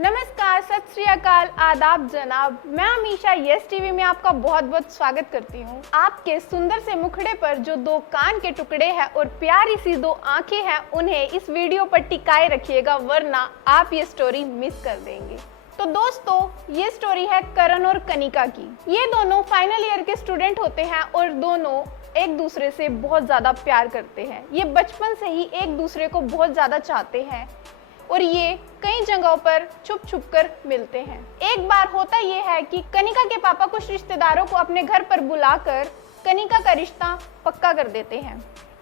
नमस्कार, सत श्री अकाल, आदाब जनाब। मैं अमीशा यस टीवी में आपका बहुत बहुत स्वागत करती हूँ। आपके सुंदर से मुखड़े पर जो दो कान के टुकड़े हैं और प्यारी सी दो आंखें हैं, उन्हें इस वीडियो पर टिकाए रखिएगा, वरना आप ये स्टोरी मिस कर देंगे। तो दोस्तों, ये स्टोरी है करण और कनिका की। ये दोनों फाइनल ईयर के स्टूडेंट होते हैं और दोनों एक दूसरे से बहुत ज्यादा प्यार करते हैं। ये बचपन से ही एक दूसरे को बहुत ज्यादा चाहते हैं और ये कई जगहों पर छुप छुप कर मिलते हैं। एक बार होता ये है कि कनिका के पापा कुछ रिश्तेदारों को अपने घर पर बुलाकर कनिका का रिश्ता पक्का कर देते हैं।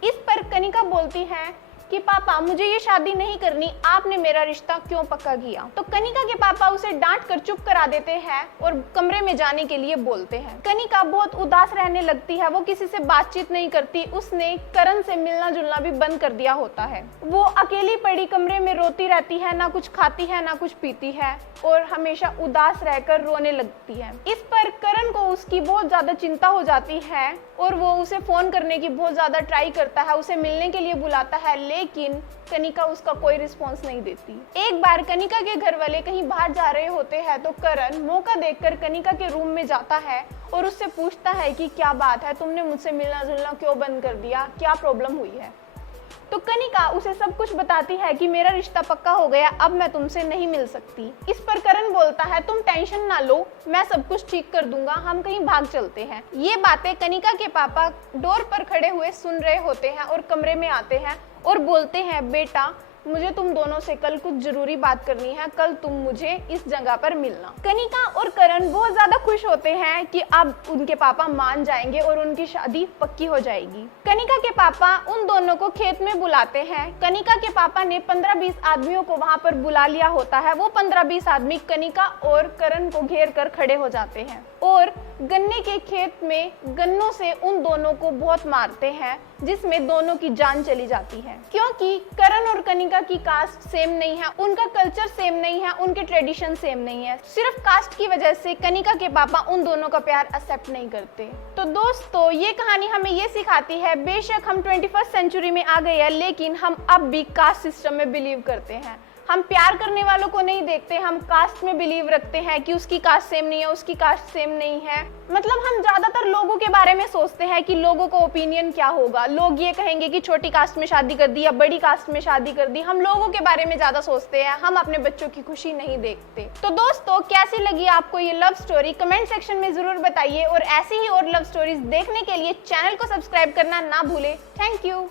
इस पर कनिका बोलती है कि पापा, मुझे ये शादी नहीं करनी, आपने मेरा रिश्ता क्यों पक्का किया। तो कनिका के पापा उसे डांट कर चुप करा देते हैं और कमरे में जाने के लिए बोलते हैं। कनिका बहुत उदास रहने लगती है, वो किसी से बातचीत नहीं करती। उसने करण से मिलना जुलना भी बंद कर दिया होता है। वो अकेली पड़ी कमरे में रोती रहती है, ना कुछ खाती है ना कुछ पीती है और हमेशा उदास रहकर रोने लगती है। इस पर करण को उसकी बहुत ज्यादा चिंता हो जाती है और वो उसे फोन करने की बहुत ज्यादा ट्राई करता है, उसे मिलने के लिए बुलाता है, लेकिन कनिका उसका कोई रिस्पॉन्स नहीं देती। एक बार कनिका के घर वाले कहीं बाहर जा रहे होते हैं तो करण मौका देखकर कनिका के रूम में जाता है और उससे पूछता है कि क्या बात है, तुमने मुझसे मिलना जुलना क्यों बंद कर दिया, क्या प्रॉब्लम हुई है। तो कनिका उसे सब कुछ बताती है कि मेरा रिश्ता पक्का हो गया, अब मैं तुमसे नहीं मिल सकती। इस पर करण बोलता है, तुम टेंशन ना लो, मैं सब कुछ ठीक कर दूंगा, हम कहीं भाग चलते हैं। ये बातें कनिका के पापा डोर पर खड़े हुए सुन रहे होते हैं और कमरे में आते हैं और बोलते हैं, बेटा मुझे तुम दोनों से कल कुछ जरूरी बात करनी है, कल तुम मुझे इस जगह पर मिलना। कनिका और करण बहुत ज्यादा खुश होते हैं कि अब उनके पापा मान जाएंगे और उनकी शादी पक्की हो जाएगी। कनिका के पापा उन दोनों को खेत में बुलाते हैं। कनिका के पापा ने 15-20 आदमियों को वहां पर बुला लिया होता है। वो 15-20 आदमी कनिका और करण को घेर कर खड़े हो जाते हैं और गन्ने के खेत में गन्नों से उन दोनों को बहुत मारते हैं, जिसमें दोनों की जान चली जाती है। क्योंकि करण और कनिका की कास्ट सेम नहीं है, उनका कल्चर सेम नहीं है, उनके ट्रेडिशन सेम नहीं है। सिर्फ कास्ट की वजह से कनिका के पापा उन दोनों का प्यार एक्सेप्ट नहीं करते। तो दोस्तों, ये कहानी हमें ये सिखाती है, बेशक हम 21st सेंचुरी में आ गए हैं, लेकिन हम अब भी कास्ट सिस्टम में बिलीव करते हैं। हम प्यार करने वालों को नहीं देखते, हम कास्ट में बिलीव रखते हैं कि उसकी कास्ट सेम नहीं है, उसकी कास्ट सेम नहीं है। मतलब हम ज्यादातर लोगों के बारे में सोचते हैं कि लोगों का ओपिनियन क्या होगा, लोग ये कहेंगे कि छोटी कास्ट में शादी कर दी या बड़ी कास्ट में शादी कर दी। हम लोगों के बारे में ज्यादा सोचते हैं, हम अपने बच्चों की खुशी नहीं देखते। तो दोस्तों, कैसी लगी आपको ये लव स्टोरी, कमेंट सेक्शन में जरूर बताइए और ऐसी ही और लव स्टोरीज देखने के लिए चैनल को सब्सक्राइब करना ना भूले। Thank you.